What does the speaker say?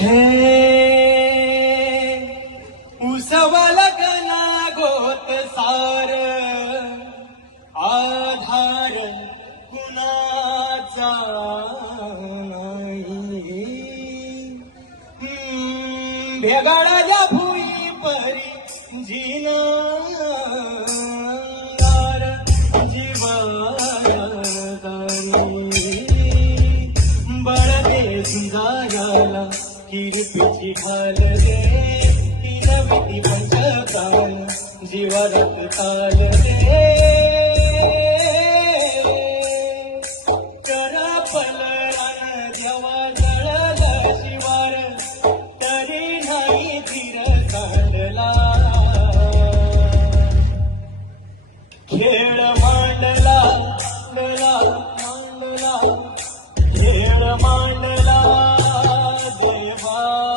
हे उसवल गना गोत सार आधार कुणाचा भेगाडाच्या भुई परी जिनार बळदे झुंजाराला किरपीची ढाल दे ती नवी पंचकाल जीवारत ताल दे करपल रान देवा जळल शिवार तरी नाही धीर काढला खेळ मांडला मांडला खेळ मांडला देवा